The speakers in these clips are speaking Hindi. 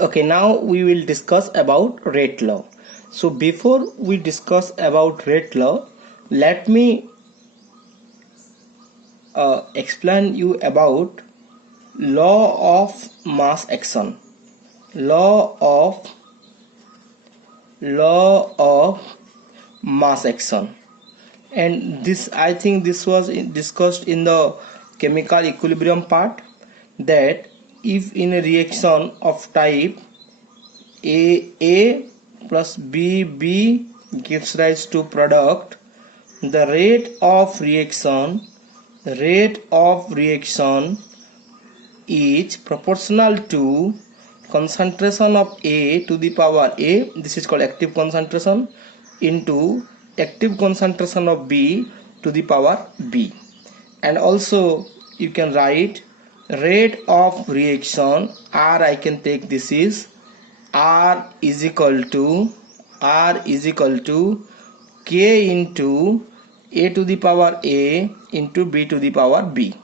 Okay, now we will discuss about rate law. So before we discuss about rate law, let me explain you about law of mass action. Law of mass action, and this, I think this was discussed in the chemical equilibrium part, that if in a reaction of type A plus B gives rise to product, the rate of reaction is proportional to concentration of A to the power A, this is called active concentration, into active concentration of B to the power B. And also you can write rate of reaction, R I can take, this is R is equal to K into A to the power A into B to the power B.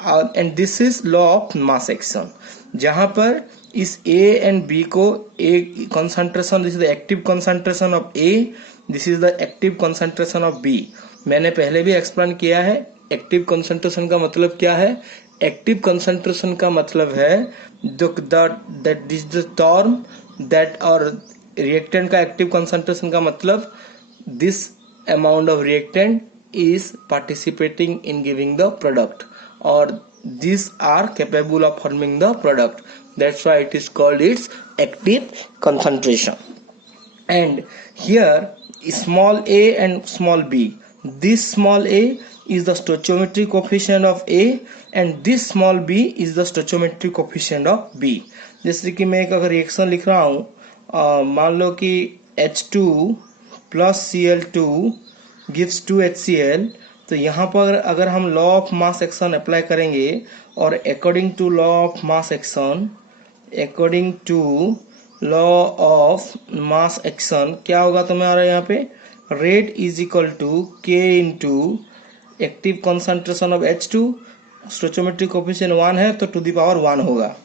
And this is law of mass action, जहाँ पर इस A and B को A concentration, this is the active concentration of A, this is the active concentration of B. मैंने पहले भी एक्सप्लेन किया है एक्टिव कंसंट्रेशन का मतलब क्या है. एक्टिव कंसंट्रेशन का मतलब है that is the term that, और रिएक्टेंट का एक्टिव कंसंट्रेशन का मतलब this amount of reactant is participating in giving the product, or these are capable of forming the product. That's why it is called its active concentration. And here small a and small b, this small a is the stoichiometric coefficient of A and this small b is the stoichiometric coefficient of B. जैसे कि मैं एक अगर रिएक्शन लिख रहा हूँ, मान लो कि H2 plus Cl2 gives 2HCl, तो यहाँ पर अगर हम law of mass action apply करेंगे और according to law of mass action क्या होगा तुम्हारा यहाँ पे, rate is equal to K into active concentration of H2, stoichiometric coefficient 1 है तो टू द पावर 1 होगा,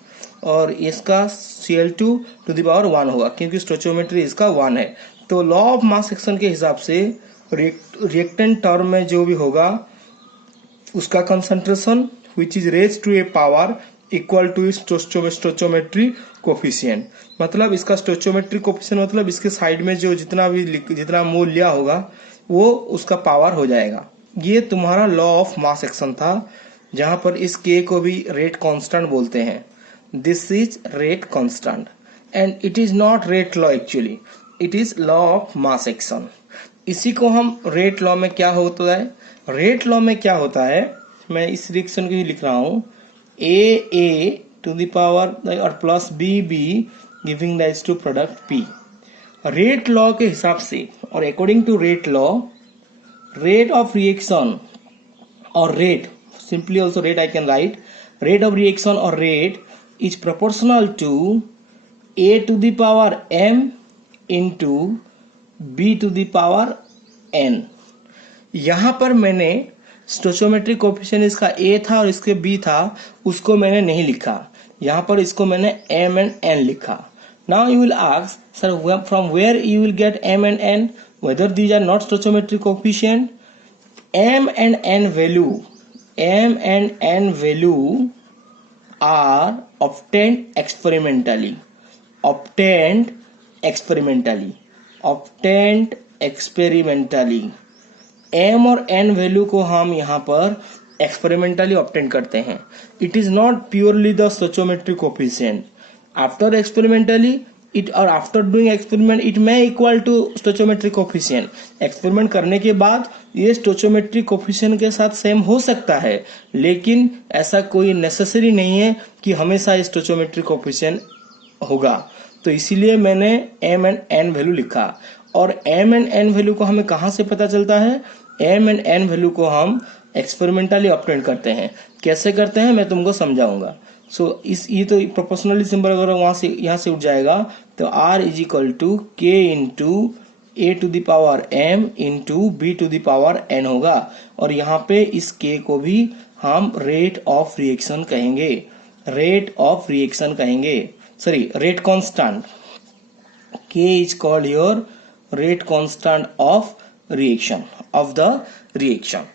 और इसका Cl2 टू द पावर 1 होगा क्योंकि स्टोइचोमेट्री इसका 1 है. तो लॉ ऑफ मास एक्शन के हिसाब से रिएक्टेंट टर्म में जो भी होगा उसका concentration which is raise to a power equal to stoichiometry coefficient, मतलब इसका स्टोइचोमेट्री कोफिशिएंट मतलब इसके साइड में जो जितना मूल्य होगा वो उसका पावर हो जाएगा. ये तुम्हारा लॉ ऑफ मास एक्शन था, जहां पर इस के को भी रेट कांस्टेंट बोलते हैं. This is rate constant and it is not rate law, actually it is law of mass action. इसी को हम रेट लॉ में क्या होता है, रेट लॉ में क्या होता है, मैं इस रिएक्शन को ही लिख रहा हूं, ए टू द पावर और plus B giving rise to product P. Rate law के हिसाब से और according to rate law, rate of reaction or rate, simply also rate I can write, rate of reaction or rate is proportional to A to the power m into B to the power n. यहाँ पर मैंने स्टोइचोमेट्रिक कोफिशिएंट इसका A था और इसके B था, उसको मैंने नहीं लिखा, यहाँ पर इसको मैंने m and n लिखा. Now you will ask, sir, from where you will get m and n? Whether these are not stoichiometric coefficient. M and n value are obtained experimentally. M और n वैल्यू को हम यहाँ पर एक्सपेरिमेंटली ऑब्टेन करते हैं. It is not purely the stoichiometric coefficient. After experimentally it और after doing experiment it may equal to stoichiometric coefficient. Experiment करने के बाद ये स्टोइचोमेट्रिक कोफिशिएंट के साथ सेम हो सकता है, लेकिन ऐसा कोई नेसेसरी नहीं है कि हमेशा ये स्टोइचोमेट्रिक कोफिशिएंट होगा. तो इसीलिए मैंने m एंड n वैल्यू लिखा. और m एंड n वैल्यू को हमें कहाँ से पता चलता है, m एंड n वैल्यू को हम एक्सपेरिमेंटली ऑब्टेन करते हैं. कैसे करते हैं मैं तुमको समझाऊंगा. सो ये तो प्रोपोर्शनली सिंबल अगर वहां से यहाँ से उठ जाएगा तो R is equal to K into A to the power m into B to the power n होगा. और यहाँ पे इस K को भी हम रेट ऑफ रिएक्शन कहेंगे. rate constant. K is called your rate constant of reaction, of the reaction.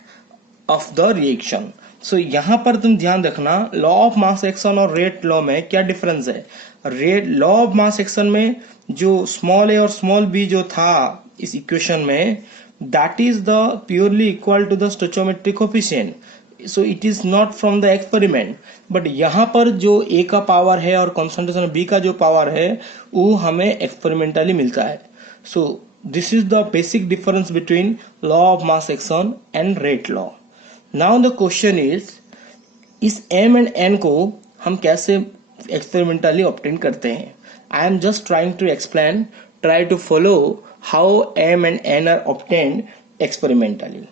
So यहाँ पर तुम ध्यान रखना, लॉ ऑफ मास एक्शन और रेट लॉ में क्या डिफरेंस है. Rate law of mass action में जो स्मॉल ए और स्मॉल बी जो था इस इक्वेशन में, that is the purely equal to the stoichiometric coefficient. So it is not from the experiment. But यहाँ पर जो ए का पावर है और कॉन्सेंट्रेशन बी का जो पावर है वो हमें एक्सपेरिमेंटली मिलता है. So this is the basic difference between law of mass action and rate law. Now the question is M and N को हम कैसे एक्सपेरिमेंटली ऑब्टेन करते हैं. I am just trying to explain, try to follow how M and N are obtained experimentally.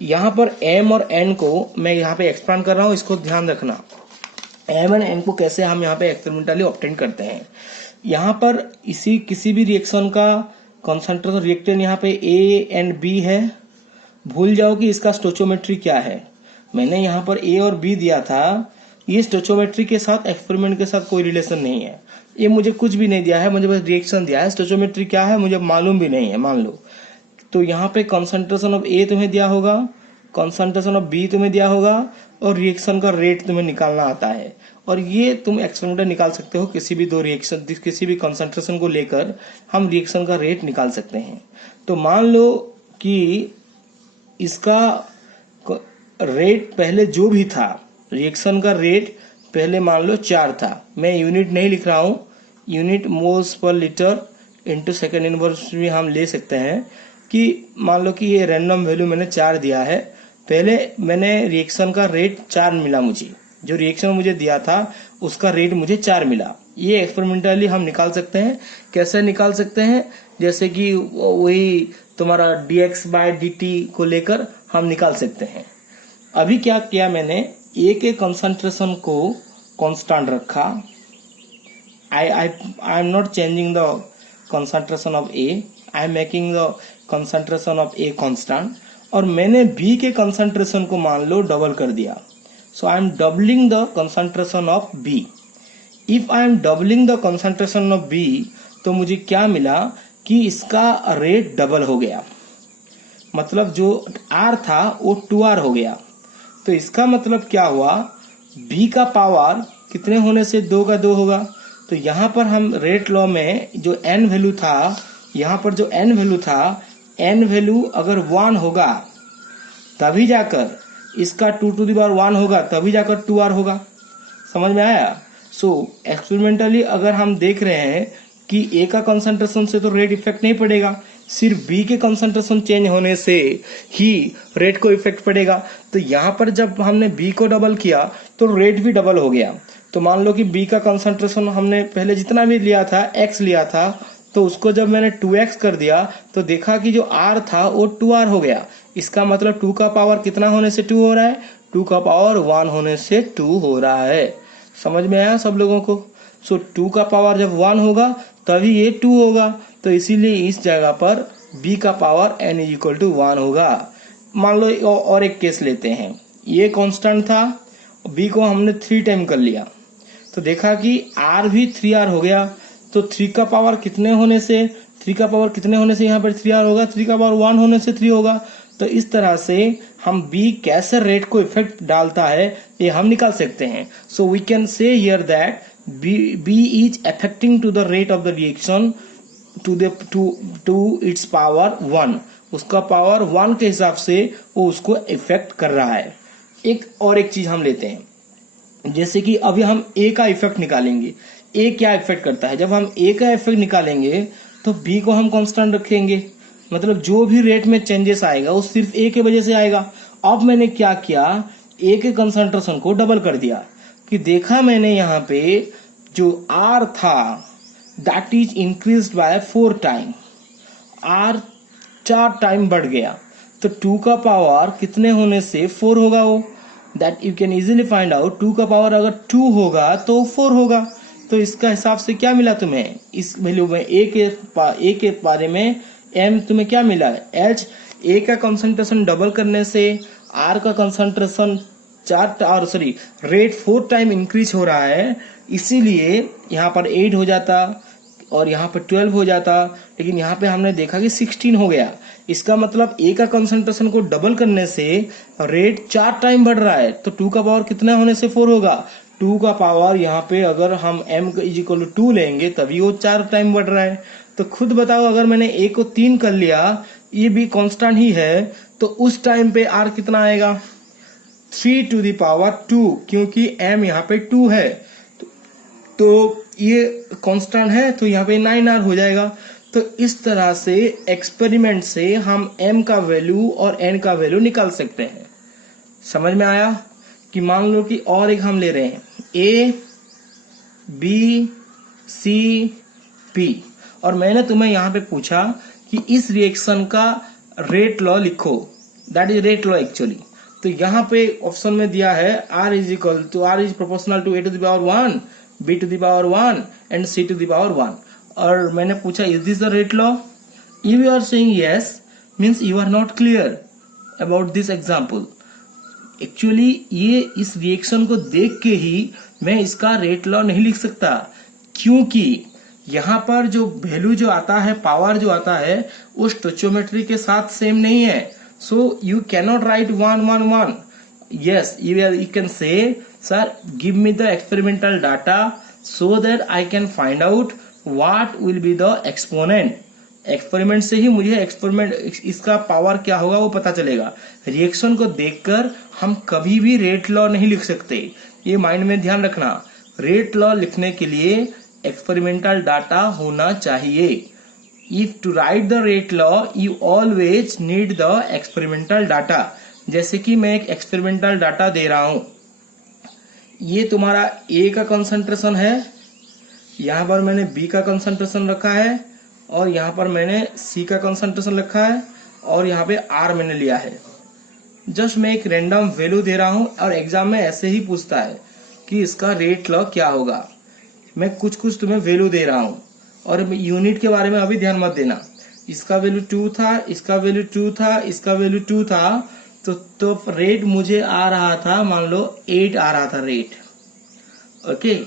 यहाँ पर एम और एन को मैं यहाँ पे एक्सप्लेन कर रहा हूँ, इसको ध्यान रखना. एम एंड एन को कैसे हम यहाँ पे एक्सपेरिमेंटली ऑब्टेन करते हैं. यहाँ पर किसी भी रिएक्शन का कॉन्सेंट्रेशन रिएक्टेंट यहाँ पे ए एंड बी है. भूल जाओ कि इसका स्टोइचोमेट्री क्या है. मैंने यहाँ पर ए और बी दिया था, ये स्टोइचोमेट्री के साथ एक्सपेरिमेंट के साथ कोई रिलेशन नहीं है. ये मुझे कुछ भी नहीं दिया है, मुझे बस रिएक्शन दिया है. स्टोइचोमेट्री क्या है मुझे मालूम भी नहीं है, मान लो. तो यहाँ पे कॉन्सेंट्रेशन ऑफ ए तुम्हें दिया होगा, कॉन्सेंट्रेशन ऑफ बी तुम्हें दिया होगा और रिएक्शन का रेट तुम्हें निकालना आता है. और ये तुम एक्सपेरिमेंट निकाल सकते हो. किसी भी दो रिएक्शन, किसी भी कॉन्सेंट्रेशन को लेकर हम रिएक्शन का रेट निकाल सकते हैं. तो मान लो कि इसका रेट पहले जो भी था, रिएक्शन का रेट पहले मान लो 4 था. मैं यूनिट नहीं लिख रहा हूँ, unit moles per litre into second inverse भी हम ले सकते हैं. कि मान लो कि ये रैंडम वैल्यू मैंने 4 दिया है. पहले मैंने रिएक्शन का रेट 4 मिला, मुझे जो रिएक्शन मुझे दिया था उसका रेट मुझे 4 मिला. ये एक्सपेरिमेंटली हम निकाल सकते हैं. कैसे निकाल सकते हैं, जैसे कि वही तुम्हारा dx बाय dt को लेकर हम निकाल सकते हैं. अभी क्या किया मैंने, ए के कंसंट्रेशन को कांस्टेंट रखा. I am not changing the concentration of A, I am making the concentration of a constant. और मैंने बी के कंसंट्रेशन को मान लो डबल कर दिया. So I am doubling the concentration of B. If I am doubling the concentration of B तो मुझे क्या मिला कि इसका रेट डबल हो गया. मतलब जो आर था वो 2r हो गया. तो इसका मतलब क्या हुआ, बी का पावर कितने होने से 2 का 2 होगा. तो यहाँ पर हम रेट लॉ में जो एन वैल्यू था, यहाँ पर जो एन वैल्यू था, एन वैल्यू अगर 1 होगा तभी जाकर इसका 2 to the power 1 होगा, तभी जाकर 2r होगा. समझ में आया. सो एक्सपेरिमेंटली अगर हम देख रहे हैं कि ए का कंसंट्रेशन से तो रेट इफेक्ट नहीं पड़ेगा, सिर्फ बी के कंसंट्रेशन चेंज होने से ही रेट को इफेक्ट पड़ेगा. तो यहाँ पर जब हमने बी को डबल किया तो रेट भी डबल हो गया. तो मान लो कि बी का कंसंट्रेशन हमने पहले जितना भी लिया था, x लिया था, तो उसको जब मैंने 2x कर दिया तो देखा कि जो r था वो 2r हो गया. इसका मतलब 2 का पावर कितना होने से 2 हो रहा है, 2 का पावर 1 होने से 2 हो रहा है. समझ में आया सब लोगों को. सो 2 का पावर जब 1 होगा तभी ये 2 होगा. तो इसीलिए इस जगह पर b का पावर n इक्वल टू 1 होगा. मान लो और एक केस लेते हैं. ये कांस्टेंट था, b को हमने 3 टाइम कर लिया तो देखा कि r भी 3r हो गया. तो 3 का पावर कितने होने से, 3 का पावर कितने होने से यहाँ पर 3r होगा, 3 का पावर 1 होने से 3 होगा. तो इस तरह से हम b कैसे रेट को इफेक्ट डालता है ये हम निकाल सकते हैं. So we can say here that b is affecting to the rate of the reaction to its power 1. उसका पावर 1 के हिसाब से वो उसको इफेक्ट कर रहा है. एक चीज हम लेते हैं, जैसे कि अभी हम ए का इफेक्ट निकालेंगे. ए क्या इफेक्ट करता है, जब हम ए का इफेक्ट निकालेंगे तो बी को हम कांस्टेंट रखेंगे. मतलब जो भी रेट में चेंजेस आएगा वो सिर्फ ए के वजह से आएगा. अब मैंने क्या किया, ए के कंसंट्रेशन को डबल कर दिया कि देखा मैंने यहाँ पे जो आर था that is increased by 4 time. R 4 time बढ़ गया. तो 2 का पावर कितने होने से 4 होगा. वो that you can easily find out. 2 का पावर अगर 2 होगा तो 4 होगा. तो इसका हिसाब से क्या मिला तुम्हें, इस वैल्यू में ए के बारे में एम तुम्हें क्या मिला, एच. ए का कंसंट्रेशन डबल करने से आर का कंसंट्रेशन रेट 4 टाइम इंक्रीज हो रहा है. इसीलिए यहाँ पर 8 हो जाता और यहाँ पर 12 हो जाता, लेकिन यहाँ पे हमने देखा कि 16 हो गया। इसका मतलब A का कंसंट्रेशन को डबल करने से रेट 4 टाइम बढ़ रहा है, तो 2 का पावर कितना होने से 4 होगा। 2 का पावर यहाँ पे अगर हम m इक्वल टू 2 लेंगे तभी वो 4 टाइम बढ़ रहा है। तो खुद बताओ, अगर मैंने A को 3 कर लिया, ये भी कांस्टेंट ही है, तो उस टाइम पे R कितना आएगा 3 टू द पावर 2, क्योंकि m यहाँ पे 2 है तो ये कांस्टेंट है, तो यहाँ पे 9R हो जाएगा। तो इस तरह से एक्सपेरिमेंट से हम m का वैल्यू और n का वैल्यू निकाल सकते हैं। समझ में आया? कि मान लो कि और एक हम ले रहे हैं A B C P, और मैंने तुम्हें यहाँ पे पूछा कि इस रिएक्शन का रेट लॉ लिखो, that is rate law actually. तो यहाँ पे ऑप्शन में दिया है R is proportional to A to the power 1, B to the power 1 and C to the power 1, और मैंने पूछा is this the rate law? If you are saying yes, means you are not clear about this example. Actually ये इस रिएक्शन को देख के ही मैं इसका रेट लॉ नहीं लिख सकता, क्योंकि यहाँ पर जो वैल्यू जो आता है, पावर जो आता है, वो स्टोइचियोमेट्री के साथ सेम नहीं है। So you cannot right 1 1 1। Yes, you can say, sir, give me the experimental data so that I can find out what will be the exponent. Experiment से ही मुझे एक्सपेरिमेंट इसका पावर क्या होगा वो पता चलेगा। रिएक्शन को देखकर हम कभी भी रेट लॉ नहीं लिख सकते, ये माइंड में ध्यान रखना। रेट लॉ लिखने के लिए एक्सपेरिमेंटल डाटा होना चाहिए। If two right the rate law you always need the experimental data. जैसे कि मैं एक एक्सपेरिमेंटल डाटा दे रहा हूं, ये तुम्हारा A का कंसंट्रेशन है, यहाँ पर मैंने B का कंसंट्रेशन रखा है, और यहाँ पर मैंने C का कंसंट्रेशन रखा है, और यहाँ पे R मैंने लिया है। जस्ट मैं एक रैंडम वैल्यू दे रहा हूँ, और एग्जाम में ऐसे ही पूछता है कि इसका रेट लॉ क्या होगा। मैं कुछ कुछ तुम्हें वैल्यू दे रहा हूँ, और यूनिट के बारे में अभी ध्यान मत देना। इसका वैल्यू 2 था, इसका वैल्यू 2 था, इसका वैल्यू 2 था, तो रेट मुझे आ रहा था, मान लो 8 आ रहा था रेट। ओके,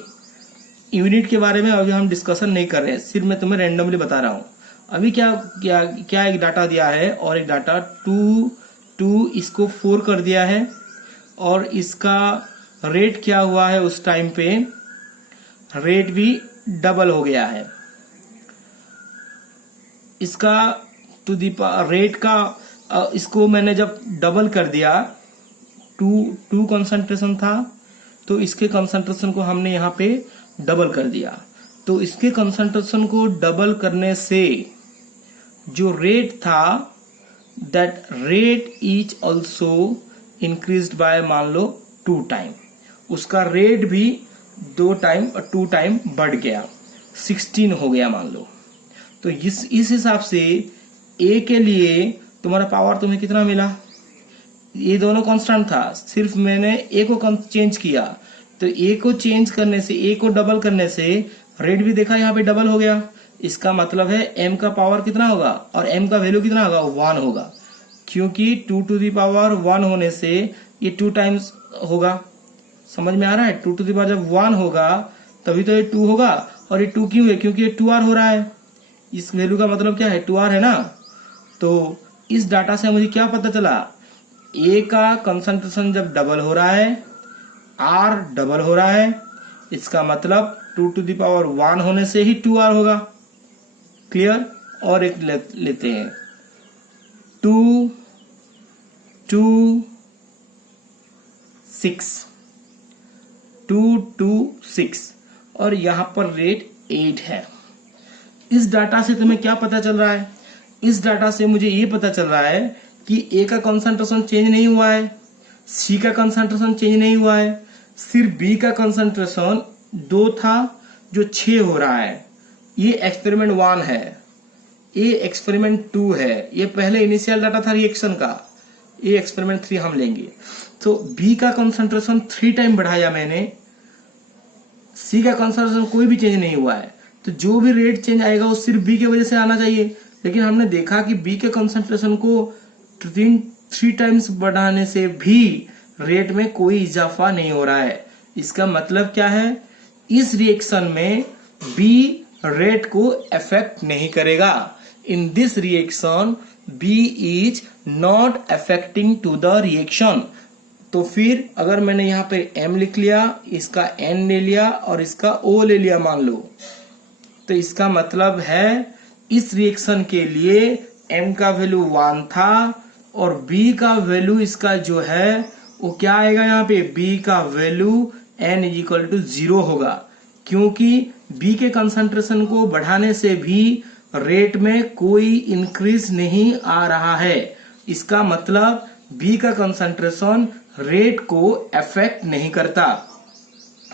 यूनिट के बारे में अभी हम डिस्कशन नहीं कर रहे हैं, सिर्फ मैं तुम्हें रैंडमली बता रहा हूँ। अभी क्या क्या क्या एक डाटा दिया है, और एक डाटा 2 इसको 4 कर दिया है, और इसका रेट क्या हुआ है, उस टाइम पे रेट भी डबल हो गया है। इसका रेट का इसको मैंने जब डबल कर दिया, 2 कंसंट्रेशन था, तो इसके कंसंट्रेशन को हमने यहाँ पे डबल कर दिया। तो इसके कंसंट्रेशन को डबल करने से जो रेट था, that rate is also increased by मान लो 2 टाइम। उसका रेट भी 2 टाइम बढ़ गया, 16 हो गया मान लो। तो इस हिसाब से A के लिए तुम्हारा पावर तुम्हें कितना मिला? ये दोनों कांस्टेंट था, सिर्फ मैंने A को चेंज किया। तो A को चेंज करने से, A को डबल करने से रेट भी देखा यहाँ पे डबल हो गया। इसका मतलब है M का पावर कितना होगा, और M का वैल्यू कितना होगा, 1 होगा, क्योंकि 2 टू द पावर 1 होने से ये 2 टाइम्स होगा। समझ में आ रहा है? 2 टू द पावर जब 1 होगा तभी तो ये 2 होगा, और ये 2 क्यों है, क्योंकि ये 2R हो रहा है। इस वैल्यू का मतलब क्या है, 2R है ना। तो इस डाटा से मुझे क्या पता चला, A का कंसंट्रेशन जब डबल हो रहा है, R डबल हो रहा है, इसका मतलब 2 टू द पावर 1 होने से ही 2R होगा। क्लियर? और एक लेते हैं 2 2 6 और यहाँ पर रेट 8 है। इस डाटा से तुम्हें क्या पता चल रहा है? इस डाटा से मुझे ये पता चल रहा है कि A का कंसंट्रेशन चेंज नहीं हुआ है, C का कंसंट्रेशन चेंज नहीं हुआ है, सिर्फ B का कंसंट्रेशन 2 था जो 6 हो रहा है। ये एक्सपेरिमेंट 1 है, ये एक्सपेरिमेंट 2 है, ये पहले इनिशियल डाटा था रिएक्शन का, ये एक्सपेरिमेंट 3 हम लेंगे। तो B का कंसंट्रेशन 3 टाइम बढ़ाया मैंने, C का कंसंट्रेशन कोई भी चेंज नहीं हुआ है, तो जो भी रेट चेंज आएगा वो सिर्फ B की वजह से आना चाहिए। लेकिन हमने देखा कि B के कंसंट्रेशन को 3 टाइम्स बढ़ाने से भी रेट में कोई इजाफा नहीं हो रहा है। इसका मतलब क्या है इस रिएक्शन में बी रेट को अफेक्ट नहीं करेगा। In this reaction B is not affecting to the reaction. तो फिर अगर मैंने यहाँ पे M लिख लिया, इसका N ले लिया और इसका O ले लिया मान लो, तो इसका मतलब है इस रिएक्शन के लिए M का वैल्यू 1 था और B का वैल्यू इसका जो है वो क्या आएगा, यहाँ पे B का value N is equal to 0 होगा, क्योंकि B के कंसंट्रेशन को बढ़ाने से भी रेट में कोई इंक्रीज नहीं आ रहा है। इसका मतलब B का कंसंट्रेशन रेट को अफेक्ट नहीं करता।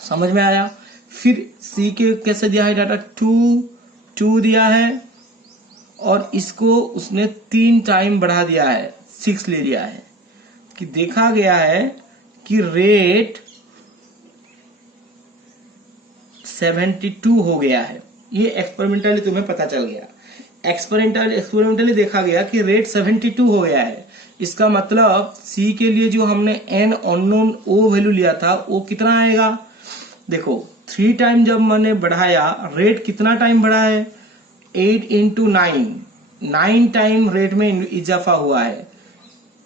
समझ में आया? फिर C के कैसे दिया है डाटा, 2 दिया है और इसको उसने 3 टाइम बढ़ा दिया है, 6 ले लिया है। कि देखा गया है कि रेट 72 हो गया है। ये एक्सपेरिमेंटली तुम्हें पता चल गया। एक्सपेरिमेंटली देखा गया कि रेट 72 हो गया है। इसका मतलब C के लिए जो हमने N अननोन O वैल्यू लिया था वो कितना आएगा। देखो 3 टाइम जब मैंने बढ़ाया, रेट कितना टाइम बढ़ा है, 8 इंटू 9 टाइम रेट में इजाफा हुआ है।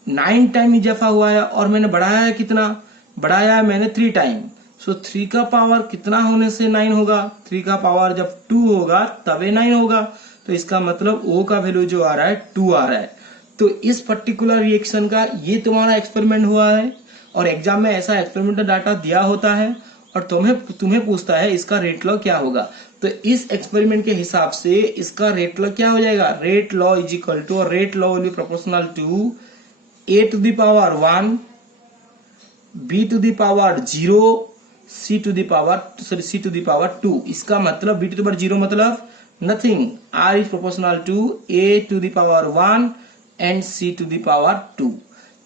9 टाइम इजाफा हुआ है और मैंने बढ़ाया है कितना, बढ़ाया है मैंने 3 टाइम। सो 3 का पावर कितना होने से 9 होगा, 3 का पावर जब 2 होगा तबे 9 होगा। तो इसका मतलब O का वैल्यू जो आ रहा है 2 आ रहा है। तो इस पर्टिकुलर रिएक्शन का ये तुम्हारा एक्सपेरिमेंट हुआ है और एग्जाम में ऐसा एक्सपेरिमेंटल डाटा दिया होता है और तुम्हें पूछता है इसका रेट लॉ क्या होगा। तो इस एक्सपेरिमेंट के हिसाब से इसका रेट लॉ क्या हो जाएगा, rate law is equal to, और rate law will be proportional to A to the power 1, B to the power 0, C to the power 2। इसका मतलब B to the power 0 मतलब nothing, R is proportional to A to the power 1 and C to the power 2।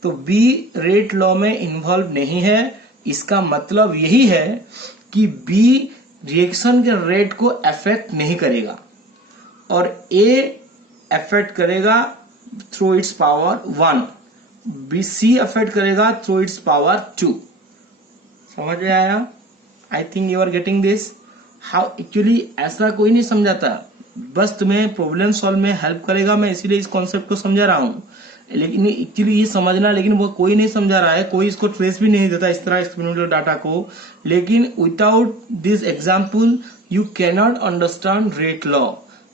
तो B रेट लॉ में इन्वॉल्व नहीं है। इसका मतलब यही है कि B रिएक्शन के रेट को अफेक्ट नहीं करेगा और A अफेक्ट करेगा through its power 1, BC affect करेगा थ्रू इट्स पावर 2। समझ में आया? I think you are getting this. How actually ऐसा कोई नहीं समझाता, बस तुम्हें प्रॉब्लम सॉल्व में हेल्प करेगा। मैं इसीलिए इस कॉन्सेप्ट को समझा रहा हूँ, लेकिन एक्चुअली ये समझना, लेकिन वो कोई नहीं समझा रहा है, कोई इसको ट्रेस भी नहीं देता इस तरह एक्सपेरिमेंटल डाटा को। लेकिन without this example you cannot understand rate law.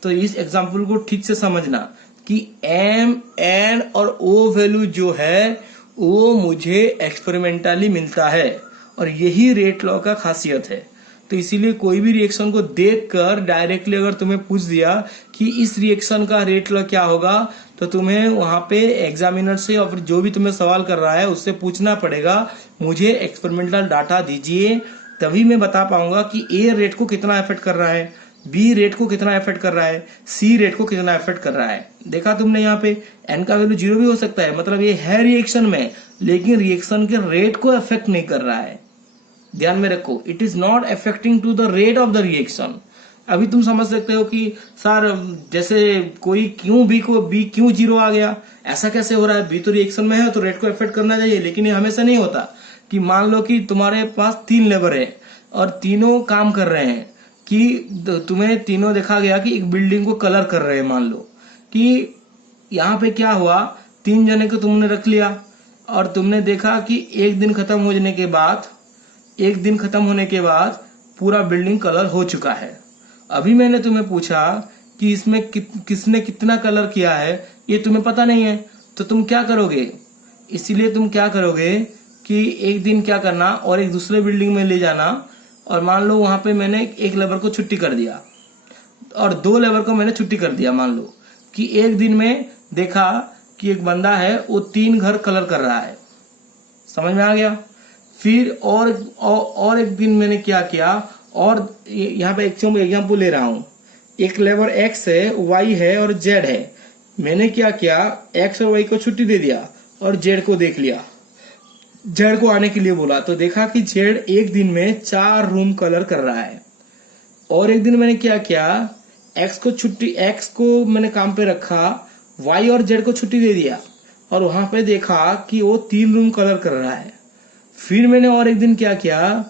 तो इस एग्जाम्पल को ठीक से समझना कि M, N और O वैल्यू जो है वो मुझे एक्सपेरिमेंटली मिलता है और यही रेट लॉ का खासियत है। तो इसीलिए कोई भी रिएक्शन को देखकर डायरेक्टली अगर तुम्हें पूछ दिया कि इस रिएक्शन का रेट लॉ क्या होगा, तो तुम्हें वहां पे एग्जामिनर से और जो भी तुम्हें सवाल कर रहा है उससे पूछना पड़ेगा मुझे एक्सपेरिमेंटल डाटा दीजिए, तभी मैं बता पाऊंगा कि A रेट को कितना इफेक्ट कर रहा है, B रेट को कितना इफेक्ट कर रहा है, C रेट को कितना इफेक्ट कर रहा है। देखा तुमने यहाँ पे N का वैल्यू 0 भी हो सकता है, मतलब ये है रिएक्शन में, लेकिन रिएक्शन के रेट को अफेक्ट नहीं कर रहा है। ध्यान में रखो, it is not affecting to the rate of the reaction. अभी तुम समझ सकते हो कि सर जैसे कोई क्यों B क्यों 0 आ गया, ऐसा कैसे हो रहा है, B तो रिएक्शन में है तो रेट को अफेक्ट करना चाहिए। लेकिन ये हमेशा नहीं होता कि मान लो कि तुम्हारे पास 3 लेबर है और तीनों काम कर रहे हैं, कि तुम्हें तीनों देखा गया कि एक बिल्डिंग को कलर कर रहे हैं। मान लो कि यहाँ पे क्या हुआ, 3 जने को तुमने रख लिया और तुमने देखा कि एक दिन खत्म होने के बाद पूरा बिल्डिंग कलर हो चुका है। अभी मैंने तुम्हें पूछा कि इसमें किसने कितना कलर किया है, ये तुम्हें पता नहीं है, तो तुम क्या करोगे, इसीलिए तुम क्या करोगे कि एक दिन क्या करना और एक दूसरे बिल्डिंग में ले जाना, और मान लो वहां पे मैंने एक लेबर को छुट्टी कर दिया और 2 लेबर को मैंने छुट्टी कर दिया। मान लो कि एक दिन में देखा कि एक बंदा है वो 3 घर कलर कर रहा है। समझ में आ गया? फिर और एक दिन मैंने क्या किया, और यहाँ पे एग्जाम्पल ले रहा हूं, एक लेबर X है, Y है और Z है। मैंने क्या किया, X और Y को छुट्टी दे दिया और Z को देख लिया, Z को आने के लिए बोला, तो देखा कि Z एक दिन में 4 रूम कलर कर रहा है। और एक दिन मैंने क्या किया, X को मैंने काम पे रखा, Y और Z को छुट्टी दे दिया और वहां पे देखा कि वो 3 रूम कलर कर रहा है। फिर मैंने और एक दिन क्या किया,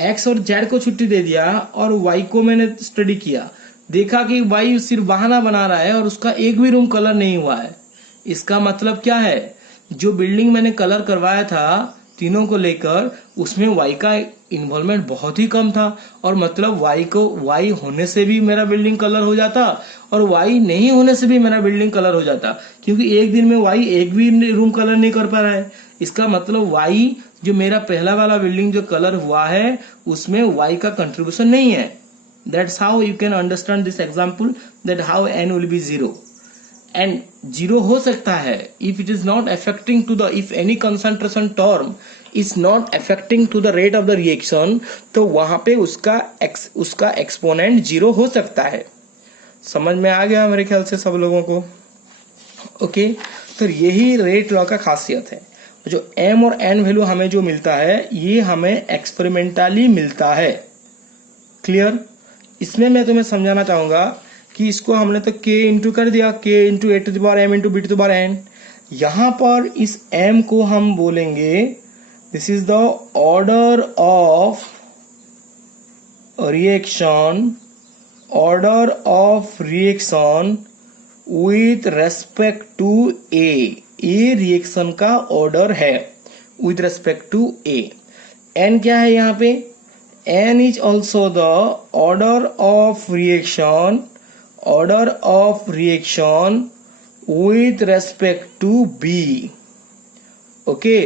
एक्स और जेड को छुट्टी दे दिया और वाई को मैंने स्टडी किया, देखा कि वाई सिर्फ बहाना बना रहा है और उसका एक भी रूम कलर नहीं हुआ है। इसका मतलब क्या है, जो बिल्डिंग मैंने कलर करवाया था तीनों को लेकर, उसमें वाई का इन्वॉल्वमेंट बहुत ही कम था, और मतलब वाई होने से भी मेरा बिल्डिंग कलर हो जाता और वाई नहीं होने से भी मेरा बिल्डिंग कलर हो जाता, क्योंकि एक दिन में वाई एक भी रूम कलर नहीं कर पा रहा है। इसका मतलब वाई जो मेरा पहला वाला बिल्डिंग जो कलर हुआ है उसमें वाई का कंट्रीब्यूशन नहीं है। That's how you can understand this example, that how N will be zero. And zero हो सकता है if it is not affecting to the, if any concentration term is not affecting to the rate of the reaction, तो वहां पे उसका एक्सपोनेंट जीरो हो सकता है। समझ में आ गया मेरे ख्याल से सब लोगों को? ओके, तो यही रेट लॉ का खासियत है। जो एम और एन वैल्यू हमें जो मिलता है ये हमें एक्सपेरिमेंटली मिलता है। क्लियर? इसमें मैं तुम्हें समझाना चाहूंगा कि इसको हमने तो k इंटू कर दिया, k into A to the power m into B to the power n। यहां पर इस m को हम बोलेंगे this is the order of reaction with respect to A reaction का ऑर्डर है with respect to A. n क्या है यहाँ पे? n is also the order of reaction with respect to b। Okay,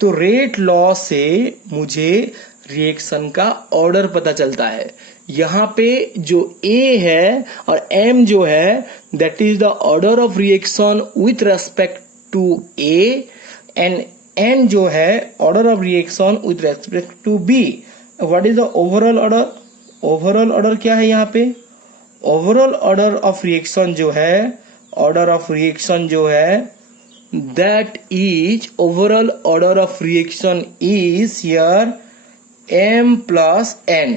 तो रेट लॉ से मुझे रिएक्शन का ऑर्डर पता चलता है। यहाँ पे जो a है और m जो है that is the order of reaction with respect to a, and n जो है order of reaction with respect to b। What is the overall order? Overall order क्या है यहाँ पे? ओवरऑल ऑर्डर ऑफ रिएक्शन जो है that is overall order of reaction is here m plus n।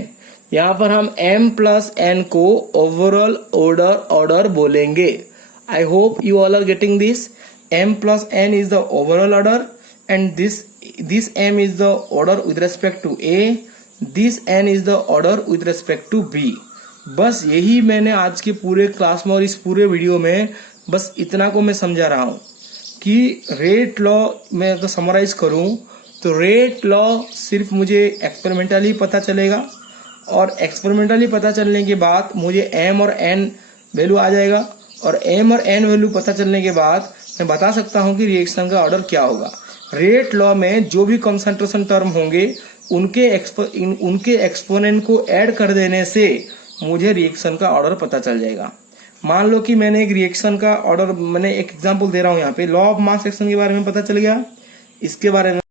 यहाँ पर हम m प्लस n को ओवरऑल ऑर्डर बोलेंगे। I hope you all are getting this. m plus n is the overall order and this m is the order with respect to a, this n is the order with respect to b। बस यही मैंने आज के पूरे क्लास में और इस पूरे वीडियो में बस इतना को मैं समझा रहा हूं कि रेट लॉ में अगर समराइज करूं तो रेट लॉ सिर्फ मुझे एक्सपेरिमेंटली पता चलेगा, और एक्सपेरिमेंटली पता चलने के बाद मुझे m और n वैल्यू आ जाएगा, और m और n वैल्यू पता चलने के बाद मैं बता सकता हूं कि रिएक्शन का ऑर्डर क्या होगा। रेट लॉ में जो भी कंसंट्रेशन टर्म होंगे उनके एक्सपोनेंट को ऐड कर देने से मुझे रिएक्शन का ऑर्डर पता चल जाएगा। मान लो कि मैंने एक रिएक्शन का ऑर्डर, मैंने एक एग्जांपल दे रहा हूं यहाँ पे, लॉ ऑफ मास एक्शन के बारे में पता चल गया, इसके बारे में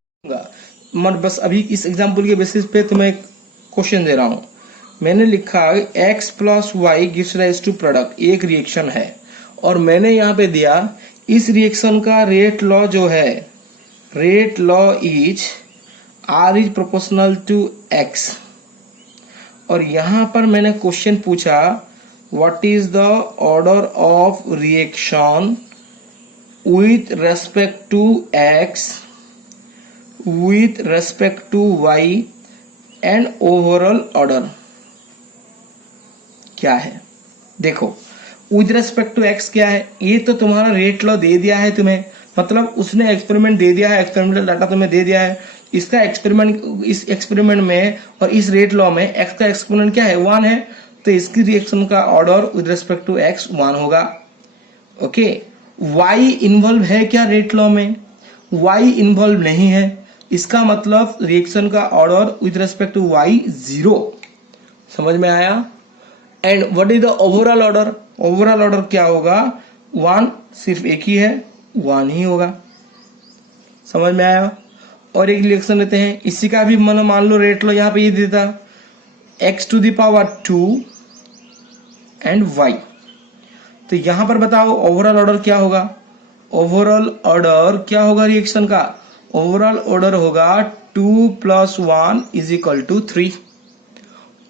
बस अभी इस एग्जांपल के बेसिस पे तुम्हें क्वेश्चन दे रहा हूं। मैंने लिखा x plus Y gives rise to product, एक रिएक्शन है, और मैंने यहाँ पे दिया इस रिएक्शन का रेट लॉ जो है, rate law is R is proportional to x, और यहां पर मैंने क्वेश्चन पूछा what is the order of reaction with respect to x with respect to y and overall order क्या है। देखो विथ रेस्पेक्ट टू x क्या है, ये तो तुम्हारा रेट लॉ दे दिया है तुम्हें, मतलब उसने एक्सपेरिमेंट दे दिया है, एक्सपेरिमेंटल डाटा तुम्हें दे दिया है। इसका एक्सपेरिमेंट, इस एक्सपेरिमेंट में और इस रेट लॉ में x का एक्सपोनेंट क्या है, 1 है, तो इसकी रिएक्शन का order with respect to x 1 होगा। ओके, y इन्वॉल्व है क्या रेट लॉ में? y इन्वॉल्व नहीं है, इसका मतलब रिएक्शन का order with respect to y 0। समझ में आया? And what is the overall order? Overall order क्या होगा? 1 सिर्फ एक ही है, 1 ही होगा। समझ में आया? और एक रिएक्शन लेते हैं, इसी का भी मान लो रेट लो यहाँ पे ये देता x to the power 2 and y, तो यहां पर बताओ ओवरऑल ऑर्डर क्या होगा? ओवरऑल ऑर्डर क्या होगा रिएक्शन का? ओवरऑल ऑर्डर होगा 2 plus 1 is equal to 3।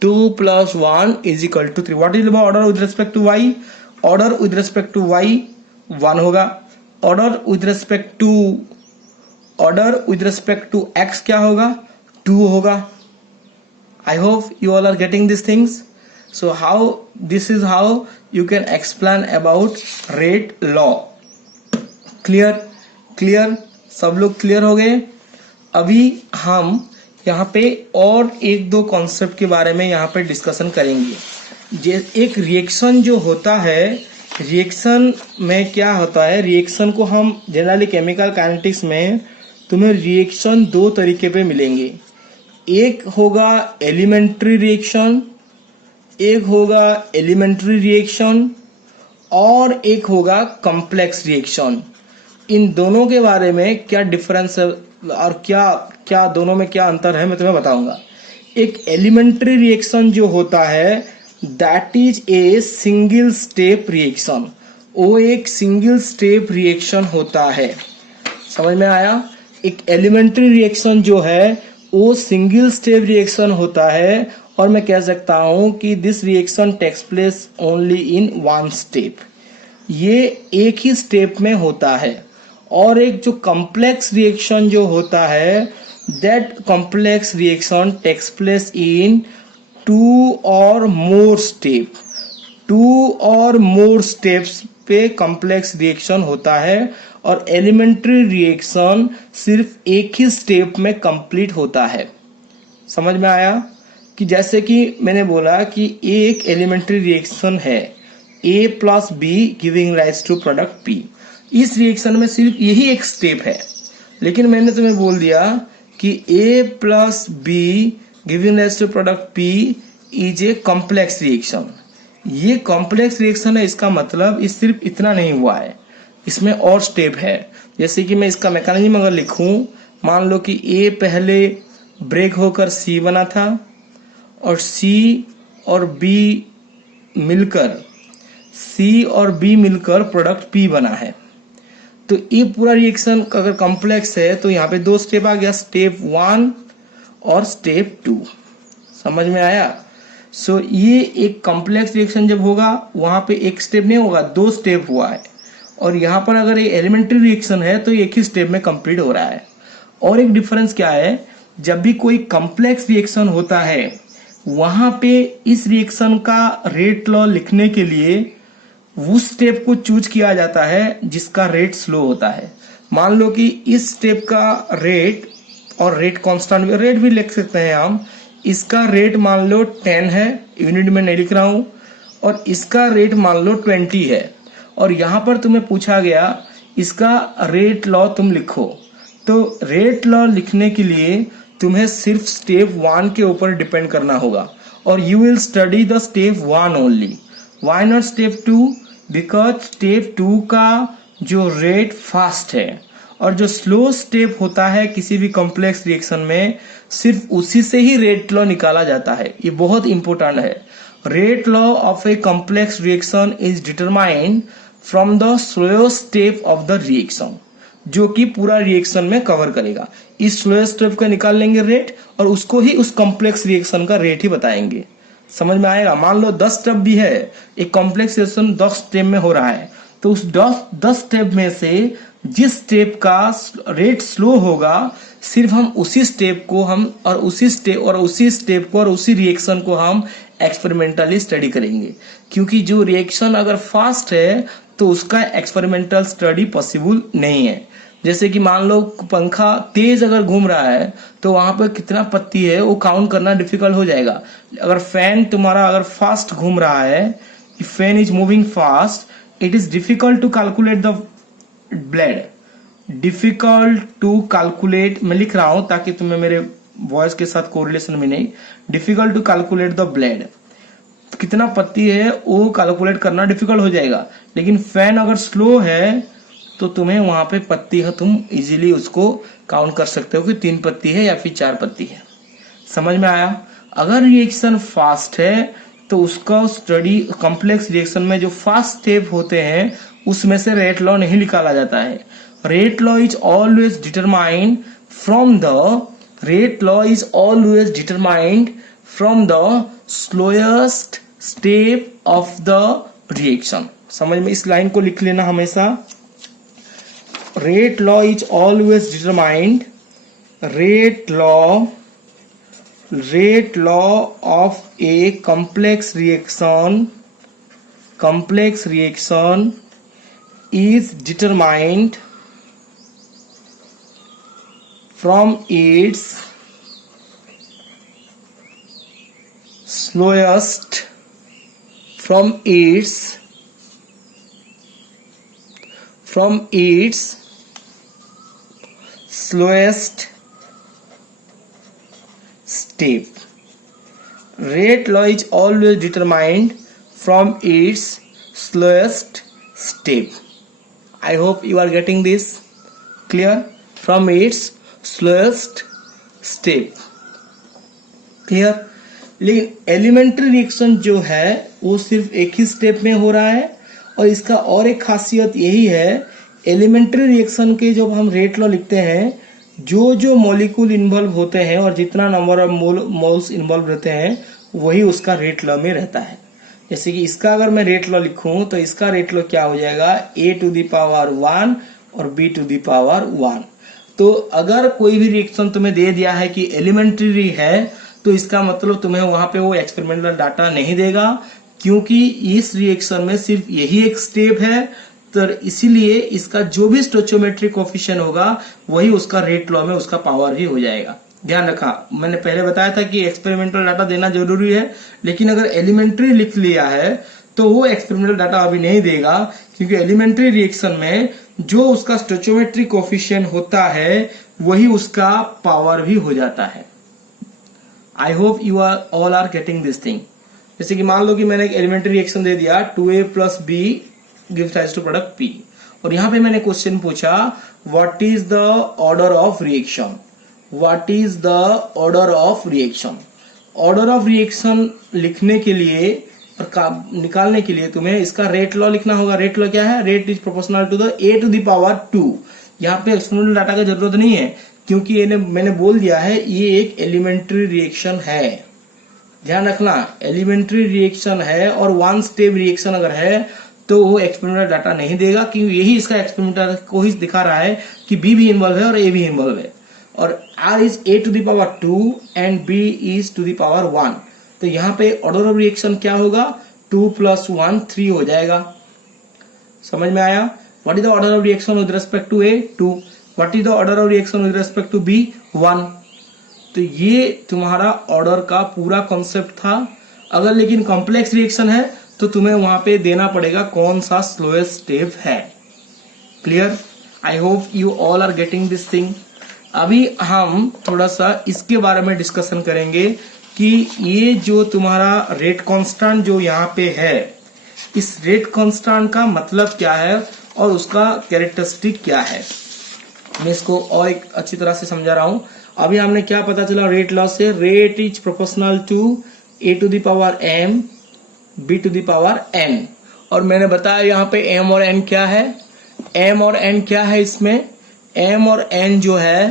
2 plus 1 is equal to 3। What is the order with respect to y? Order with respect to y 1 होगा। Order with respect to x क्या होगा? 2 होगा। I hope you all are getting these things. So this is how you can explain about rate law. Clear सब लोग क्लियर हो गए? अभी हम यहाँ पे और एक दो कॉन्सेप्ट के बारे में यहाँ पे डिस्कशन करेंगे। एक रिएक्शन जो होता है, रिएक्शन में क्या होता है, रिएक्शन को हम जनरली केमिकल काइनेटिक्स में तुम्हें रिएक्शन दो तरीके पे मिलेंगे। एक होगा एलिमेंट्री रिएक्शन, एक होगा एलिमेंट्री रिएक्शन और एक होगा कॉम्प्लेक्स रिएक्शन। इन दोनों के बारे में क्या डिफरेंस है और क्या क्या दोनों में क्या अंतर है मैं तुम्हें बताऊंगा। एक एलिमेंट्री रिएक्शन जो होता है that is a single step reaction, वो एक सिंगल स्टेप रिएक्शन होता है। समझ में आया? एक एलिमेंट्री रिएक्शन जो है वो सिंगल स्टेप रिएक्शन होता है और मैं कह सकता हूं कि this reaction takes place only in one step, ये एक ही स्टेप में होता है। और एक जो कॉम्प्लेक्स रिएक्शन जो होता है that complex reaction takes place in two or more step, two or more steps पे कॉम्प्लेक्स रिएक्शन होता है और एलिमेंट्री रिएक्शन सिर्फ एक ही स्टेप में कंप्लीट होता है। समझ में आया? कि जैसे कि मैंने बोला कि एक एलिमेंट्री रिएक्शन है A plus B giving rise to product P, इस रिएक्शन में सिर्फ यही एक स्टेप है। लेकिन मैंने तुम्हें बोल दिया कि A plus B giving rise to product P is a complex reaction. ये कॉम्प्लेक्स रिएक्शन है, इसका मतलब इस सिर्फ इतना नहीं हुआ है, इसमें और स्टेप है। जैसे कि मैं इसका मैकेनिज्म अगर लिखूं, मान लो कि A पहले ब्रेक होकर C बना था और C और B मिलकर प्रोडक्ट P बना है। तो ये पूरा रिएक्शन अगर कॉम्प्लेक्स है तो यहाँ पे दो स्टेप आ गया, स्टेप 1 और स्टेप 2। समझ में आया? सो ये एक कॉम्प्लेक्स रिएक्शन जब होगा वहां पे एक स्टेप नहीं होगा, दो स्टेप हुआ है। और यहाँ पर अगर ये एलिमेंट्री रिएक्शन है तो एक ही स्टेप में कंप्लीट हो रहा है। और एक डिफरेंस क्या है, जब भी कोई कॉम्प्लेक्स रिएक्शन होता है वहां पे इस रिएक्शन का रेट लॉ लिखने के लिए उस स्टेप को चूज किया जाता है जिसका रेट स्लो होता है। मान लो कि इस स्टेप का रेट और रेट कांस्टेंट भी, रेट भी लिख सकते हैं हम, इसका रेट मान लो 10 है, यूनिट में नहीं लिख रहा हूं, और इसका रेट मान लो 20 है। और यहां पर तुम्हें पूछा गया इसका रेट लॉ तुम लिखो, तो रेट लॉ लिखने के लिए तुम्हें सिर्फ स्टेप 1 के ऊपर डिपेंड करना होगा और you will study the step 1 only. Why not step 2? Because step 2 का जो रेट फास्ट है और जो स्लो स्टेप होता है किसी भी कॉम्प्लेक्स रिएक्शन में, सिर्फ उसी से ही रेट लॉ निकाला जाता है। ये बहुत इंपॉर्टेंट है। Rate law of A complex reaction is determined from the slow step of the reaction, जो कि पूरा रिएक्शन में कवर करेगा। इस स्लो स्टेप का निकाल लेंगे रेट और उसको ही उस कॉम्प्लेक्स रिएक्शन का रेट ही बताएंगे। समझ में आएगा? मान लो 10 स्टेप भी है, एक कॉम्प्लेक्स रिएक्शन 10 स्टेप में हो रहा है, तो उस 10 स्टेप में से जिस स्टेप का रेट स्लो होगा सिर्फ हम उसी स्टेप को हम और उसी स्टेप को और उसी रिएक्शन को हम एक्सपेरिमेंटली स्टडी करेंगे। क्योंकि जो रिएक्शन अगर फास्ट है तो उसका एक्सपेरिमेंटल स्टडी पॉसिबल नहीं है। जैसे कि मान लो पंखा तेज अगर घूम रहा है तो वहां पर कितना पत्ती है वो काउंट करना डिफिकल्ट हो जाएगा। अगर फैन तुम्हारा अगर फास्ट घूम रहा है, fan is moving fast, it is difficult to calculate the blade, difficult to calculate, मैं लिख रहा हूं ताकि तुम्हें मेरे वॉइस के साथ कोरिलेशन में नहीं, difficult to calculate the blade, कितना पत्ती है वो कैलकुलेट करना डिफिकल्ट हो जाएगा। लेकिन फैन अगर स्लो है तो तुम्हें वहां पे पत्ती है, तुम इजीली उसको काउंट कर सकते हो कि 3 पत्ती है या फिर 4 पत्ती है। समझ में आया? अगर रिएक्शन फास्ट है तो उसका स्टडी कॉम्प्लेक्स रिएक्शन में जो फास्ट स्टेप होते हैं उसमें से रेट लॉ नहीं निकाला जाता है। Rate law is always determined from the slowest step of the reaction. समझ में? इस लाइन को लिख लेना हमेशा। Rate law is always determined, rate law rate law of a complex reaction is determined from its slowest step. Rate law is always determined from its slowest step. I hope you are getting this clear. From its slowest step. Clear? लेकिन एलिमेंट्री रिएक्शन जो है वो सिर्फ एक ही स्टेप में हो रहा है, और इसका और एक खासियत यही है, एलिमेंट्री रिएक्शन के जब हम रेट लॉ लिखते हैं, जो मॉलिक्यूल इन्वॉल्व होते हैं और जितना नंबर ऑफ मोल्स इन्वॉल्व रहते हैं वही उसका रेट लॉ में रहता है। जैसे कि इसका अगर मैं रेट लॉ लिखूं तो इसका रेट लॉ क्या हो जाएगा, a टू द पावर 1 और b टू द पावर 1। तो अगर कोई भी रिएक्शन तुम्हें दे दिया है कि एलिमेंट्री है तो इसका मतलब तुम्हें वहां पे वो एक्सपेरिमेंटल डाटा नहीं देगा, क्योंकि इस रिएक्शन में सिर्फ यही एक स्टेप है। तो इसीलिए इसका जो भी स्टोइचियोमेट्रिक कोएफिशिएंट होगा वही उसका रेट लॉ में उसका पावर भी हो जाएगा। ध्यान रखा, मैंने पहले बताया था कि एक्सपेरिमेंटल डाटा देना जरूरी है, लेकिन अगर एलिमेंट्री लिख लिया है तो वो एक्सपेरिमेंटल डाटा अभी नहीं देगा, क्योंकि एलिमेंट्री रिएक्शन में जो उसका स्टोइचियोमेट्रिक कोएफिशिएंट होता है वही उसका पावर भी हो जाता है। I hope you are all are getting this thing. जैसे कि मान लो कि मैंने एक एलिमेंट्री रिएक्शन दे दिया 2a plus B gives rise to product P, और यहाँ पे मैंने क्वेश्चन पूछा what is the order of reaction. Order of reaction लिखने के लिए और निकालने के लिए तुम्हें इसका रेट लॉ लिखना होगा। रेट लॉ क्या है, rate is proportional to the a to the power 2। यहाँ पे एक्सपेरिमेंटल डाटा की जरूरत नहीं है, क्योंकि मैंने बोल दिया है ये एक एलिमेंट्री रिएक्शन है। ध्यान रखना, एलिमेंट्री रिएक्शन है और वन स्टेप रिएक्शन अगर है तो वो एक्सपेरिमेंटल डाटा नहीं देगा, क्योंकि यही इसका एक्सपेरिमेंटल को ही दिखा रहा है कि बी भी इन्वॉल्व है और ए भी इन्वॉल्व है, और R is a to the power 2 and b is to the power 1। तो यहाँ पे ऑर्डर ऑफ रिएक्शन क्या होगा, 2 + 1 3 हो जाएगा। समझ में आया? What is the order of reaction with respect to a 2, what is the order of reaction with respect to b 1। तो ये तुम्हारा ऑर्डर का पूरा कॉन्सेप्ट था। अगर लेकिन कॉम्प्लेक्स रिएक्शन है तो तुम्हें वहां पे देना पड़ेगा कौन सा स्लोएस्ट स्टेप है। Clear? I hope you all are getting this thing. अभी हम थोड़ा सा इसके बारे में डिस्कशन करेंगे कि ये जो तुम्हारा रेट कांस्टेंट जो यहाँ पे है, इस रेट कांस्टेंट का मतलब क्या है और उसका कैरेक्टरिस्टिक क्या है। मैं इसको और एक अच्छी तरह से समझा रहा हूं। अभी हमने क्या पता चला रेट लॉ से, rate is proportional to a to the power m b to the power n, और मैंने बताया यहाँ पे m और n क्या है। m और n क्या है इसमें, m और n जो है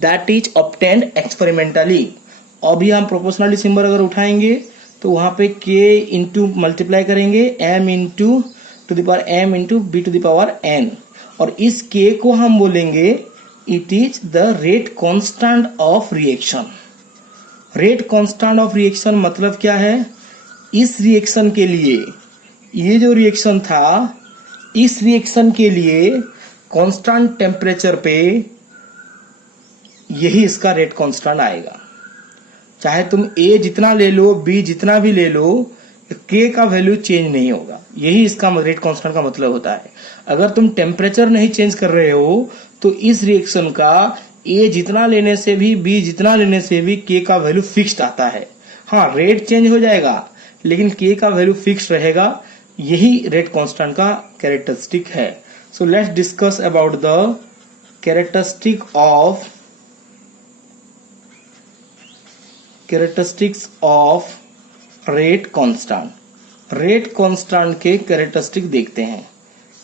दैट इज ऑब्टेन्ड एक्सपेरिमेंटली। अभी हम प्रोपोर्शनलिटी सिंबल अगर उठाएंगे तो वहां पे k इंटू मल्टीप्लाई करेंगे m into to the power m into b to the power n, और इस k को हम बोलेंगे it is the rate constant of reaction. Rate constant of reaction मतलब क्या है, इस रिएक्शन के लिए, ये जो रिएक्शन था इस रिएक्शन के लिए कांस्टेंट टेम्परेचर पे यही इसका रेट कांस्टेंट आएगा। चाहे तुम a जितना ले लो, b जितना भी ले लो, k का वैल्यू चेंज नहीं होगा। यही इसका रेट कांस्टेंट का मतलब होता है। अगर तुम टेम्परेचर नहीं चेंज कर रहे हो तो इस रिएक्शन का a जितना लेने से भी, b जितना लेने से भी k का वैल्यू फिक्स्ड आता है। हाँ, रेट चेंज हो जाएगा लेकिन k का वैल्यू फिक्स्ड रहेगा। यही रेट कांस्टेंट का कैरेक्टरिस्टिक है। So let's discuss about the characteristics of rate constant. Rate constant के कैरेक्टरिस्टिक देखते हैं।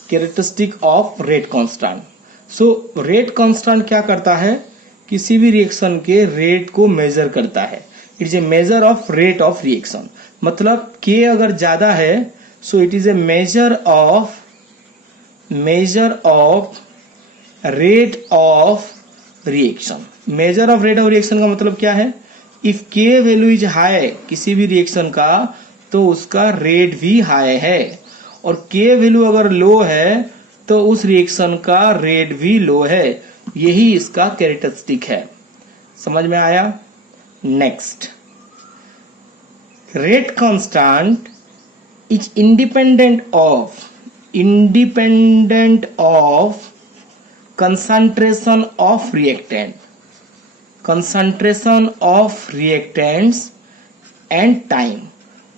Characteristic of rate constant. So rate constant क्या करता है, किसी भी रिएक्शन के रेट को मेजर करता है। It is a measure of rate of reaction. मतलब k अगर ज्यादा है सो it is a measure of rate of reaction. Measure of rate of reaction का मतलब क्या है, इफ के वैल्यू इज हाई किसी भी रिएक्शन का तो उसका रेट भी हाई है, और के वैल्यू अगर लो है तो उस रिएक्शन का रेट भी लो है। यही इसका कैरेक्टरिस्टिक है। समझ में आया? Next, rate constant is independent of concentration of reactants and time।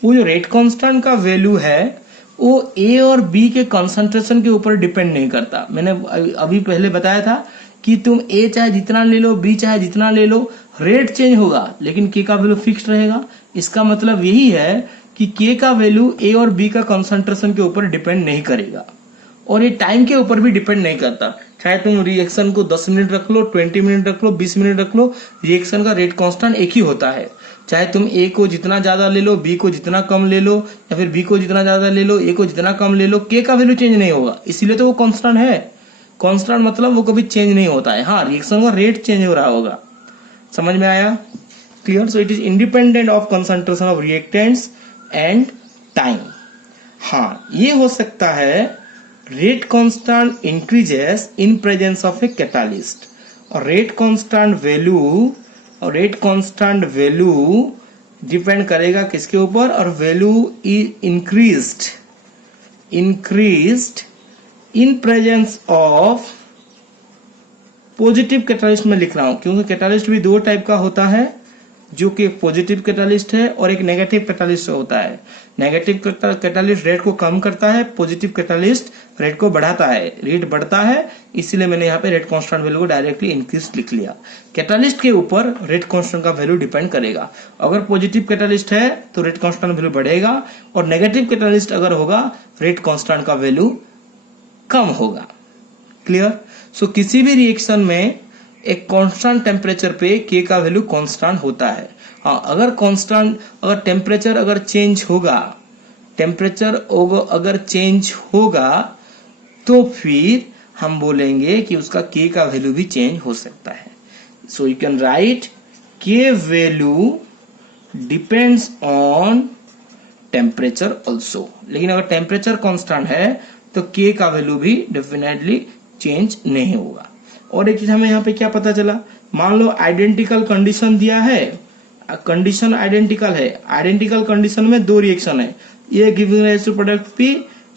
वो जो रेट कांस्टेंट का वैल्यू है वो ए और बी के कंसंट्रेशन के ऊपर डिपेंड नहीं करता। मैंने अभी पहले बताया था कि तुम ए चाहे जितना ले लो, बी चाहे जितना ले लो, रेट चेंज होगा लेकिन के का वैल्यू फिक्स्ड रहेगा। इसका मतलब यही है कि के का वैल्यू ए और बी का कंसंट्रेशन के ऊपर डिपेंड नहीं करेगा, और ये टाइम के ऊपर भी डिपेंड नहीं करता। चाहे तुम रिएक्शन को 10 मिनट रख लो, 20 मिनट रख लो, 20 मिनट रख लो, रिएक्शन का रेट कांस्टेंट एक ही होता है। चाहे तुम ए को जितना ज्यादा ले लो, बी को जितना कम ले लो, या फिर बी को जितना ज्यादा ले लो, ए को जितना कम ले लो, के का वैल्यू चेंज नहीं होगा। इसीलिए तो वो कांस्टेंट है। कांस्टेंट मतलब वो कभी चेंज नहीं होता है। हाँ, रिएक्शन का रेट चेंज हो रहा होगा। समझ में आया? Clear? So it is independent of concentration of reactants and time. हाँ, ये हो सकता है rate constant increases in presence of a catalyst, और रेट कांस्टेंट वैल्यू डिपेंड करेगा किसके ऊपर? और value increased in presence of positive catalyst में लिख रहा हूं, क्योंकि कैटालिस्ट भी दो टाइप का होता है, जो कि एक पॉजिटिव कैटालिस्ट है और एक नेगेटिव कैटालिस्ट होता है। नेगेटिव कैटालिस्ट रेट को कम करता है, पॉजिटिव कैटालिस्ट रेट को बढ़ाता है। रेट बढ़ता है, इसीलिए मैंने यहाँ पे रेट कांस्टेंट वैल्यू को डायरेक्टली इंक्रीज लिख लिया। कैटालिस्ट के ऊपर रेट कांस्टेंट का वैल्यू डिपेंड करेगा। अगर पॉजिटिव कैटालिस्ट है तो रेट कांस्टेंट वैल्यू बढ़ेगा, और नेगेटिव कैटालिस्ट अगर होगा रेट कांस्टेंट का वैल्यू कम होगा। क्लियर? सो किसी भी रिएक्शन में एक कांस्टेंट टेम्परेचर पे के का वैल्यू कांस्टेंट होता है। हाँ, अगर टेम्परेचर अगर चेंज होगा तो फिर हम बोलेंगे कि उसका के का वैल्यू भी चेंज हो सकता है। सो यू कैन राइट के value depends on temperature also. लेकिन अगर टेम्परेचर कांस्टेंट है तो के का वैल्यू भी डेफिनेटली चेंज नहीं होगा। और एक चीज हमें यहाँ पे क्या पता चला, मान लो आइडेंटिकल कंडीशन दिया है, कंडीशन आइडेंटिकल है। आइडेंटिकल कंडीशन में दो रिएक्शन है, A giving rise to product P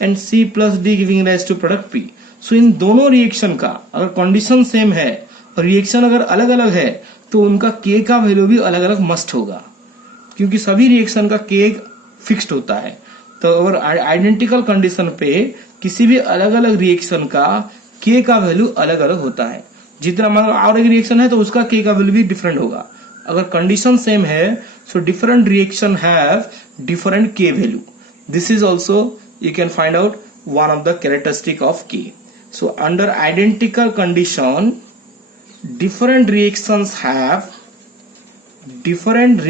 and C plus D giving rise to product P. So इन दोनों रिएक्शन का अगर कंडीशन सेम है और रिएक्शन अगर अलग अलग है तो उनका के का वैल्यू भी अलग अलग मस्ट होगा, क्योंकि सभी रिएक्शन का के फिक्स्ड होता है। तो अगर आइडेंटिकल कंडीशन पे किसी भी अलग अलग रिएक्शन का के का वैल्यू अलग अलग होता है। जितना मतलब और एक रिएक्शन है तो उसका के का वैल्यू भी डिफरेंट होगा। अगर कंडीशन सेम है so different reaction have different K value. This is also you can find out one of the characteristic of K. So under identical condition different reactions have different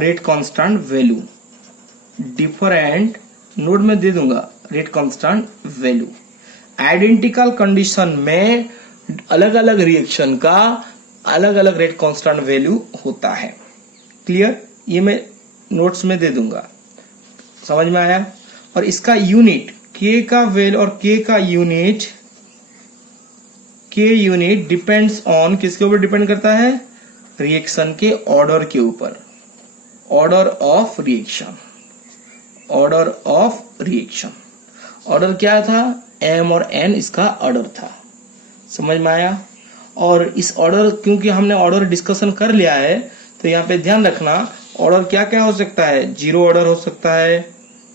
rate constant value। Different note में दे दूंगा rate constant value. Identical condition में अलग अलग रिएक्शन का अलग अलग रेट कांस्टेंट वैल्यू होता है। क्लियर? ये मैं नोट्स में दे दूंगा। समझ में आया? और इसका यूनिट के का वैल्यू और के यूनिट डिपेंड्स ऑन किसके ऊपर डिपेंड करता है? रिएक्शन के ऑर्डर के ऊपर। Order of reaction. ऑर्डर क्या था? एम और एन इसका ऑर्डर था। समझ में आया? और इस ऑर्डर, क्योंकि हमने ऑर्डर डिस्कशन कर लिया है तो यहाँ पे ध्यान रखना ऑर्डर क्या क्या हो सकता है। जीरो ऑर्डर हो सकता है,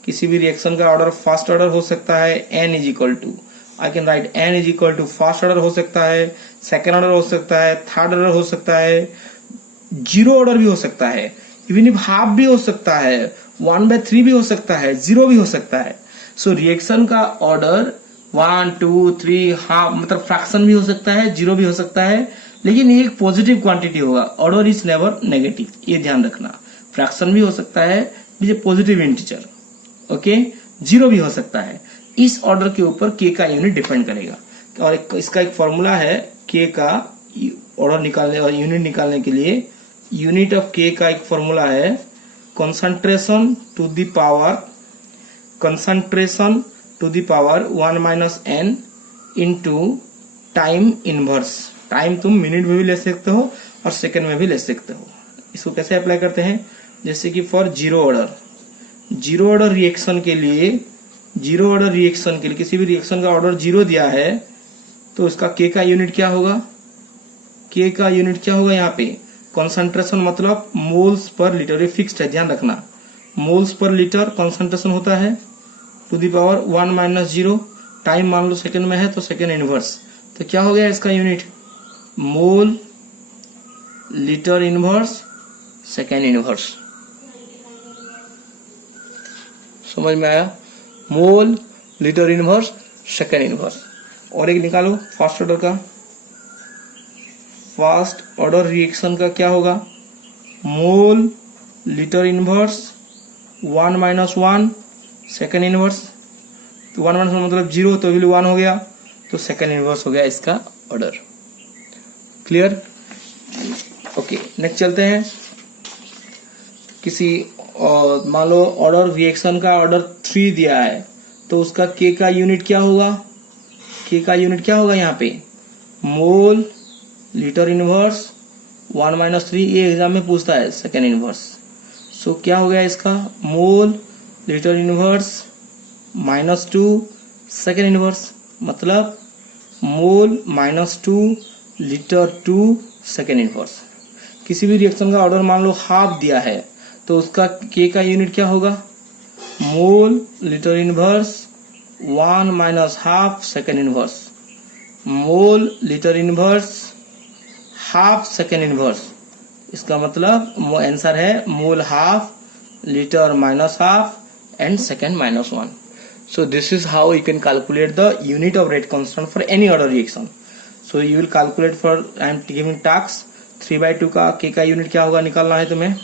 किसी भी रिएक्शन का ऑर्डर फर्स्ट ऑर्डर हो सकता है। N is equal to, I can write N is equal to first order हो सकता है, सेकेंड ऑर्डर हो सकता है, थर्ड ऑर्डर हो सकता है, जीरो ऑर्डर भी हो सकता है, इवन इफ हाफ भी हो सकता है, 1/3 भी हो सकता है, जीरो भी हो सकता है। सो रिएक्शन का ऑर्डर 1 2 3 हाफ मतलब फ्रैक्शन भी हो सकता है, जीरो भी हो सकता है, लेकिन ये एक पॉजिटिव क्वांटिटी होगा। ऑर्डर इज नेवर नेगेटिव, ये ध्यान रखना। फ्रैक्शन भी हो सकता है, पॉजिटिव इंटीजर, ओके, जीरो भी हो सकता है। इस ऑर्डर के ऊपर के का यूनिट डिपेंड करेगा। और इसका एक फॉर्मूला है के का ऑर्डर निकालने और यूनिट निकालने के लिए। यूनिट ऑफ के का एक फॉर्मूला है concentration to the power 1 minus n into time inverse. Time तुम मिनट में भी ले सकते हो और सेकंड में भी ले सकते हो। इसको कैसे अप्लाई करते हैं, जैसे कि फॉर जीरो ऑर्डर रिएक्शन के लिए किसी भी रिएक्शन का ऑर्डर जीरो दिया है तो उसका के का यूनिट क्या होगा, यहाँ पे कंसंट्रेशन मतलब मोल्स पर लीटर, ये फिक्स्ड है, ध्यान रखना। मोल्स पर लीटर कंसंट्रेशन होता है to the power 1 minus 0। Time मान लो सेकंड में है तो सेकंड इनवर्स, तो क्या हो गया इसका यूनिट, मोल लीटर इनवर्स सेकंड इनवर्स। समझ में आया, मोल लीटर इनवर्स सेकंड इनवर्स। और एक निकालो फर्स्ट ऑर्डर रिएक्शन का क्या होगा, mole litre inverse 1 minus 1 second inverse. तो 1 माइनस 1 मतलब 0, तो वैल्यू 1 हो गया, तो सेकंड इनवर्स हो गया इसका ऑर्डर। Clear, okay. नेक्स्ट चलते हैं। किसी मान लो ऑर्डर रिएक्शन का ऑर्डर 3 दिया है तो उसका के का यूनिट क्या होगा, यहाँ पे मोल लीटर इनवर्स 1 माइनस 3, ये एग्जाम में पूछता है सेकेंड इनवर्स। सो क्या हो गया इसका, mole litre inverse minus 2 second inverse, मतलब mole minus 2 litre 2 second inverse. किसी भी रिएक्शन का ऑर्डर मान लो हाफ दिया है तो उसका के का यूनिट क्या होगा, mole litre inverse 1 minus half second inverse, mole litre inverse half second inverse. इसका मतलब आंसर है mole half litre minus half and second minus 1. So this is how you can calculate the unit of rate constant for any order reaction. So you will calculate for, I am giving task 3/2 का k का यूनिट क्या होगा निकालना है तुम्हें,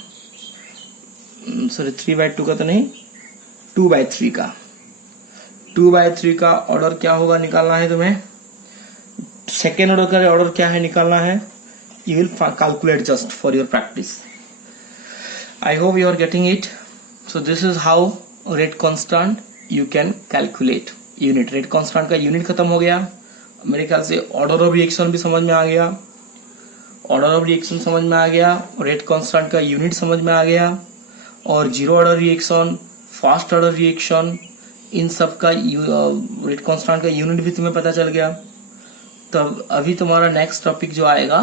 सॉरी 3/2 का तो नहीं, 2/3 का 2/3 का ऑर्डर क्या होगा निकालना है तुम्हें। सेकेंड ऑर्डर का ऑर्डर क्या है निकालना है, you will calculate just for your practice. I hope you are getting it. So this is how rate constant you can calculate unit. rate constant का यूनिट खत्म हो गया। मेरे ख्याल से ऑर्डर ऑफ रिएक्शन भी समझ में आ गया, रेट कांस्टेंट का यूनिट समझ में आ गया, और zero order reaction, fast order reaction, इन सब का रेट कांस्टेंट का यूनिट भी तुम्हें पता चल गया। तब अभी तुम्हारा नेक्स्ट टॉपिक जो आएगा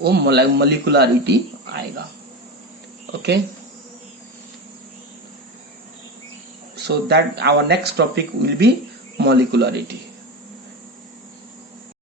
वो मोलिकुलरिटी आएगा। Okay, so that our next topic will be molecularity.